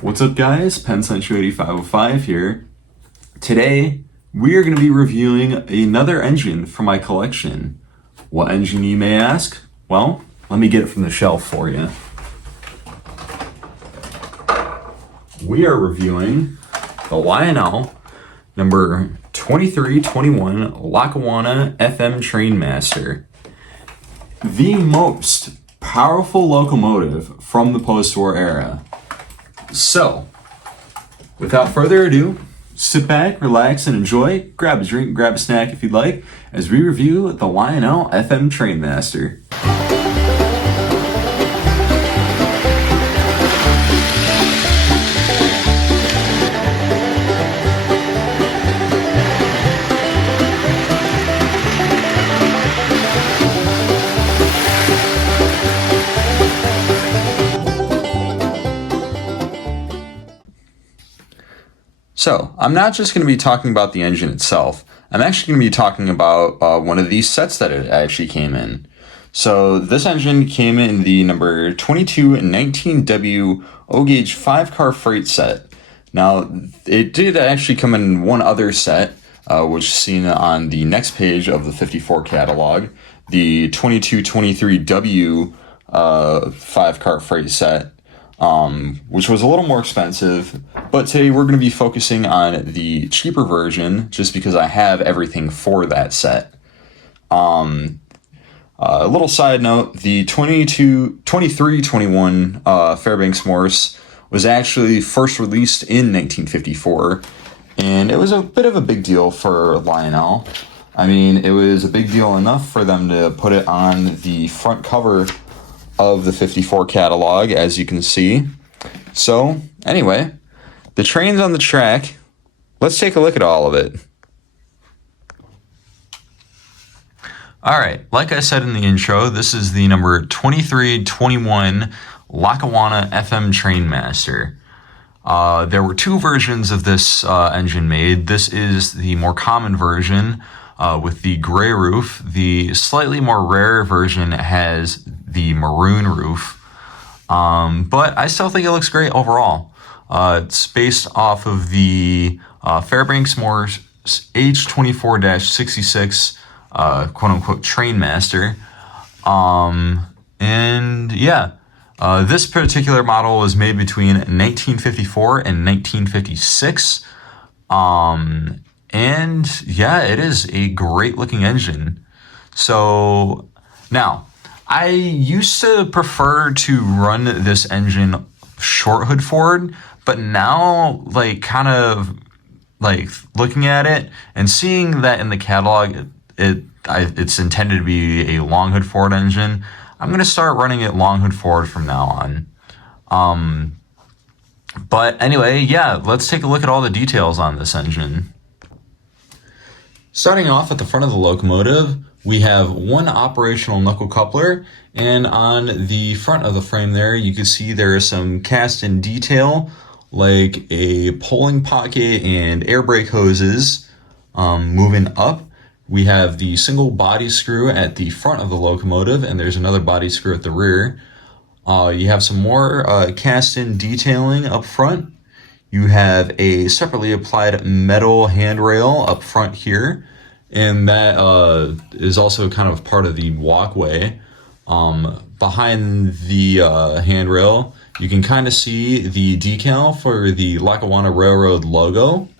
What's up guys, PennCentral8505 here. Today, we are going to be reviewing another engine from my collection. What engine, you may ask? Well, let me get it from the shelf for you. We are reviewing the Lionel number 2321 Lackawanna FM Trainmaster. The most powerful locomotive from the post-war era. So, without further ado, sit back, relax, and enjoy. Grab a drink, grab a snack if you'd like, as we review the Lionel FM Trainmaster. So, I'm not just going to be talking about the engine itself. I'm actually going to be talking about one of these sets that it actually came in. So, this engine came in the number 2219W O-Gauge 5-car freight set. Now, it did actually come in one other set, which is seen on the next page of the 54 catalog, the 2223W 5-car freight set. Which was a little more expensive, but today we're going to be focusing on the cheaper version just because I have everything for that set. A little side note, the 2321 Fairbanks Morse was actually first released in 1954, and it was a bit of a big deal for Lionel. I mean, it was a big deal enough for them to put it on the front cover of the 54 catalog, as you can see. So, anyway, the train's on the track. Let's take a look at all of it. Alright, like I said in the intro, this is the number 2321 Lackawanna FM Trainmaster. There were two versions of this engine made. This is the more common version with the gray roof. The slightly more rare version has the maroon roof, but I still think it looks great overall. It's based off of the Fairbanks Morse H24-66 quote-unquote Trainmaster, and yeah, this particular model was made between 1954 and 1956, and yeah, it is a great looking engine. So now, I used to prefer to run this engine short hood forward, but now, kind of looking at it and seeing that in the catalog, it's intended to be a long hood forward engine, I'm going to start running it long hood forward from now on. But anyway, yeah, let's take a look at all the details on this engine. Starting off at the front of the locomotive, we have one operational knuckle coupler, and on the front of the frame there, you can see there is some cast-in detail, like a polling pocket and air brake hoses. Moving up, we have the single body screw at the front of the locomotive, and there's another body screw at the rear. You have some more cast-in detailing up front. You have a separately applied metal handrail up front here, and that is also kind of part of the walkway. Behind the handrail, you can kind of see the decal for the Lackawanna Railroad logo.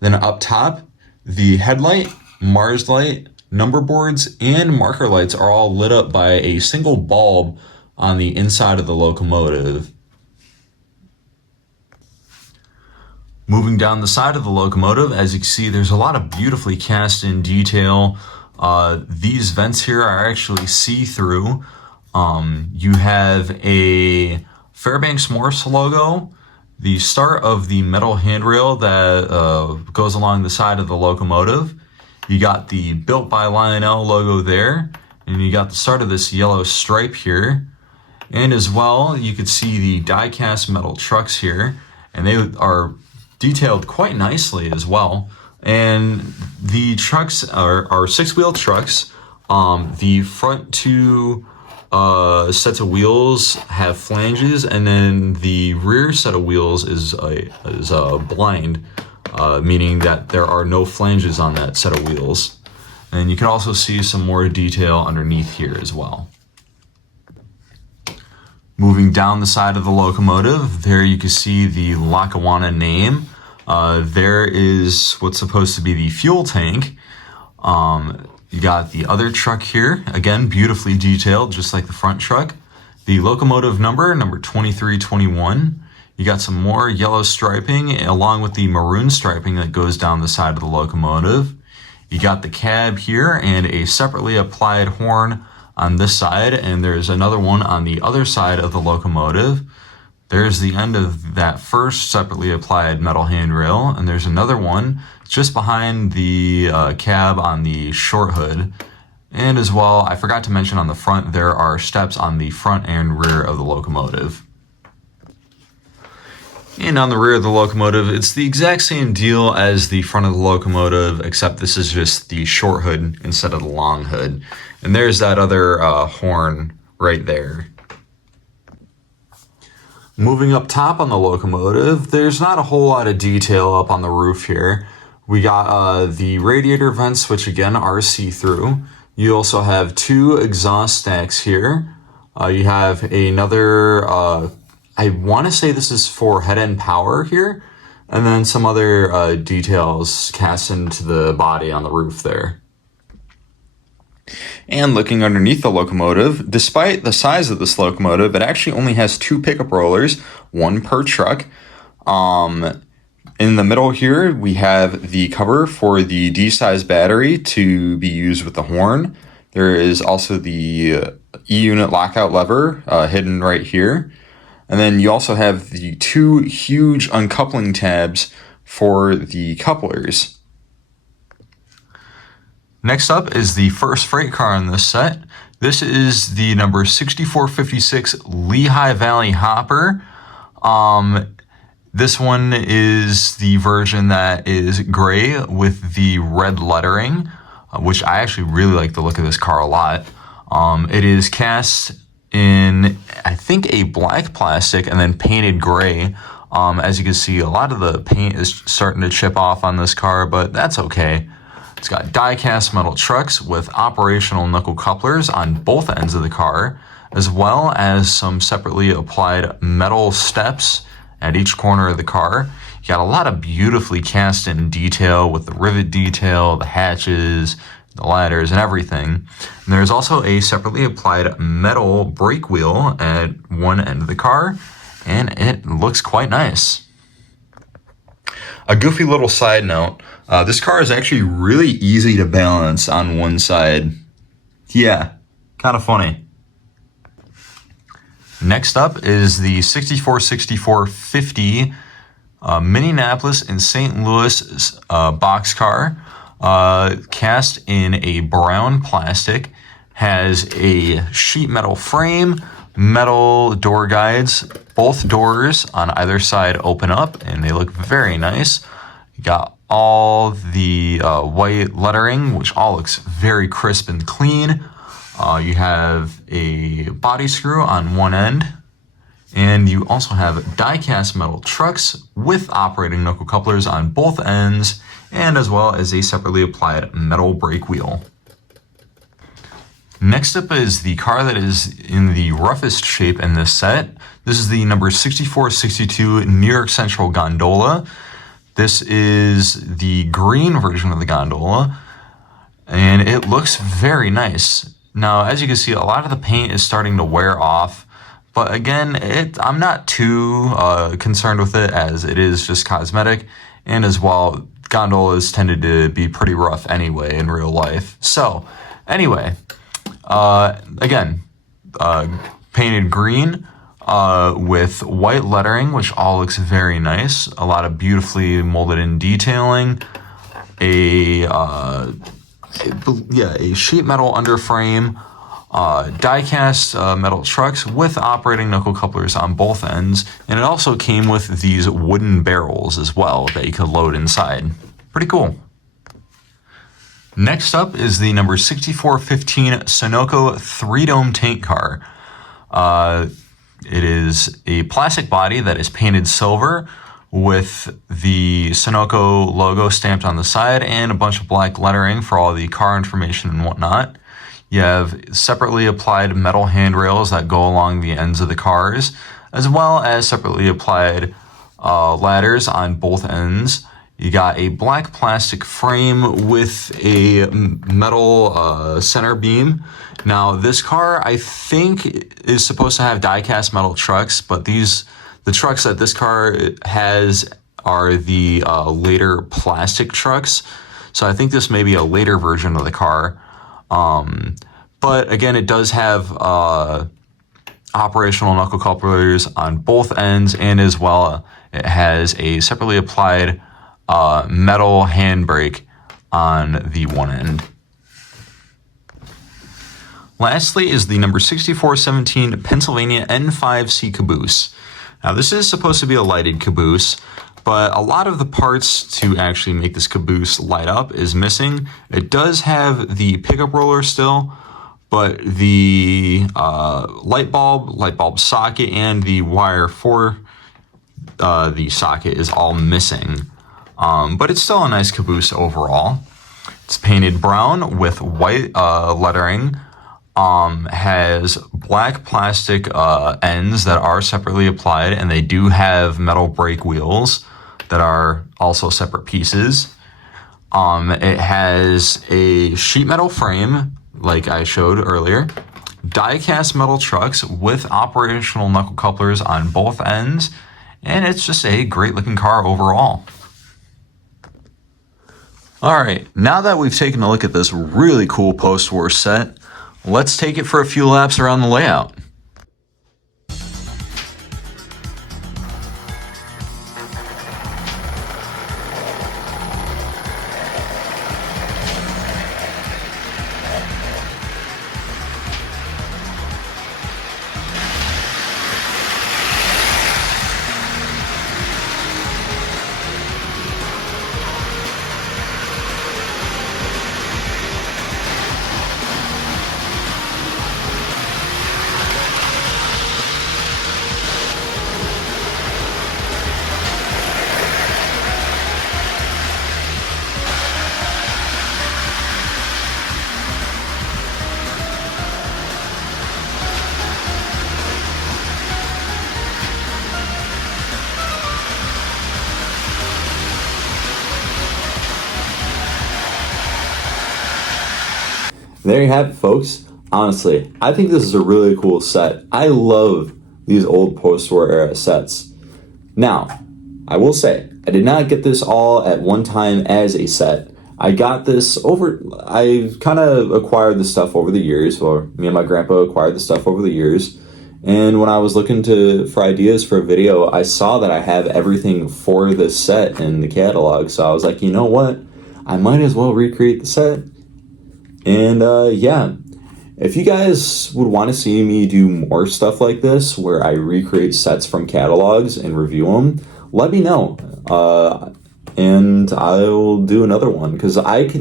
Then up top, the headlight, Mars light, number boards, and marker lights are all lit up by a single bulb on the inside of the locomotive. Moving down the side of the locomotive, as you can see, there's a lot of beautifully cast-in detail. These vents here are actually see-through. You have a Fairbanks Morse logo, the start of the metal handrail that goes along the side of the locomotive. You got the Built by Lionel logo there, and you got the start of this yellow stripe here. And as well, you could see the die-cast metal trucks here, and they are detailed quite nicely as well. And the trucks are six-wheel trucks. The front two sets of wheels have flanges, and then the rear set of wheels is blind, meaning that there are no flanges on that set of wheels. And you can also see some more detail underneath here as well. Moving down the side of the locomotive, there you can see the Lackawanna name. There is what's supposed to be the fuel tank. You got the other truck here, again, beautifully detailed, just like the front truck. The locomotive number 2321. You got some more yellow striping along with the maroon striping that goes down the side of the locomotive. You got the cab here and a separately applied horn on this side, and there's another one on the other side of the locomotive. There's the end of that first separately applied metal handrail, and there's another one just behind the cab on the short hood. And as well, I forgot to mention on the front, there are steps on the front and rear of the locomotive. And on the rear of the locomotive, it's the exact same deal as the front of the locomotive, except this is just the short hood instead of the long hood. And there's that other horn right there. Moving up top on the locomotive, there's not a whole lot of detail up on the roof here. We got the radiator vents, which again are see-through. You also have two exhaust stacks here. You have another, I want to say this is for head-end power here, and then some other details cast into the body on the roof there. And looking underneath the locomotive, despite the size of this locomotive, it actually only has two pickup rollers, one per truck. In the middle here, we have the cover for the D-size battery to be used with the horn. There is also the E-unit lockout lever hidden right here. And then you also have the two huge uncoupling tabs for the couplers. Next up is the first freight car on this set. This is the number 6456 Lehigh Valley Hopper. This one is the version that is gray with the red lettering, which I actually really like the look of this car a lot. It is cast in, I think, a black plastic and then painted gray. As you can see, a lot of the paint is starting to chip off on this car, but that's okay. It's got die-cast metal trucks with operational knuckle couplers on both ends of the car, as well as some separately applied metal steps at each corner of the car. You got a lot of beautifully cast-in detail with the rivet detail, the hatches, the ladders, and everything. And there's also a separately applied metal brake wheel at one end of the car, and it looks quite nice. A goofy little side note, this car is actually really easy to balance on one side. Yeah, kind of funny. Next up is the 64-64-50 Minneapolis and St. Louis boxcar, cast in a brown plastic, has a sheet metal frame, metal door guides. Both doors on either side open up, and they look very nice. You got all the white lettering, which all looks very crisp and clean. You have a body screw on one end, and you also have die-cast metal trucks with operating knuckle couplers on both ends, and as well as a separately applied metal brake wheel. Next up is the car that is in the roughest shape in this set. This is the number 6462 New York Central Gondola. This is the green version of the gondola, and it looks very nice. Now, as you can see, a lot of the paint is starting to wear off, but again, I'm not too concerned with it, as it is just cosmetic, and as well, gondolas tended to be pretty rough anyway in real life. So, anyway, again, painted green with white lettering, which all looks very nice. A lot of beautifully molded in detailing. A sheet metal underframe, die-cast metal trucks with operating knuckle couplers on both ends, and it also came with these wooden barrels as well that you could load inside. Pretty cool. Next up is the number 6415 Sonokco 3-dome tank car. It is a plastic body that is painted silver with the Sonokco logo stamped on the side and a bunch of black lettering for all the car information and whatnot. You have separately applied metal handrails that go along the ends of the cars, as well as separately applied ladders on both ends. You got a black plastic frame with a metal center beam. Now, this car, I think, is supposed to have die-cast metal trucks, but the trucks that this car has are the later plastic trucks. So I think this may be a later version of the car. But again, it does have operational knuckle couplers on both ends, and as well, it has a separately applied metal handbrake on the one end. Lastly is the number 6417 Pennsylvania N5C caboose. Now, this is supposed to be a lighted caboose, but a lot of the parts to actually make this caboose light up is missing. It does have the pickup roller still, but the light bulb socket, and the wire for the socket is all missing. But it's still a nice caboose overall. It's painted brown with white lettering. Has black plastic ends that are separately applied, and they do have metal brake wheels that are also separate pieces. It has a sheet metal frame, like I showed earlier, die-cast metal trucks with operational knuckle couplers on both ends, and it's just a great looking car overall. Alright, now that we've taken a look at this really cool post-war set, let's take it for a few laps around the layout. There you have it, folks. Honestly, I think this is a really cool set. I love these old post-war era sets. Now, I will say, I did not get this all at one time as a set. I got this I kind of acquired the stuff over the years, or me and my grandpa acquired the stuff over the years. And when I was looking for ideas for a video, I saw that I have everything for this set in the catalog. So I was like, you know what? I might as well recreate the set. And yeah, if you guys would want to see me do more stuff like this, where I recreate sets from catalogs and review them, let me know. And I'll do another one, because I've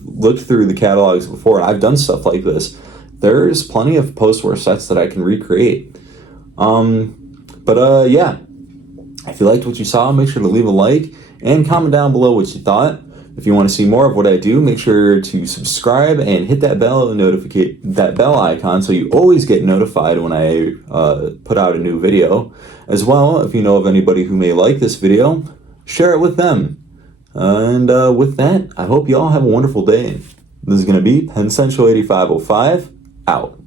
looked through the catalogs before. I've done stuff like this. There's plenty of post-war sets that I can recreate. Yeah, if you liked what you saw, make sure to leave a like and comment down below what you thought. If you want to see more of what I do, make sure to subscribe and hit that bell icon so you always get notified when I put out a new video. As well, if you know of anybody who may like this video, share it with them. And with that, I hope you all have a wonderful day. This is going to be Pen Central 8505 out.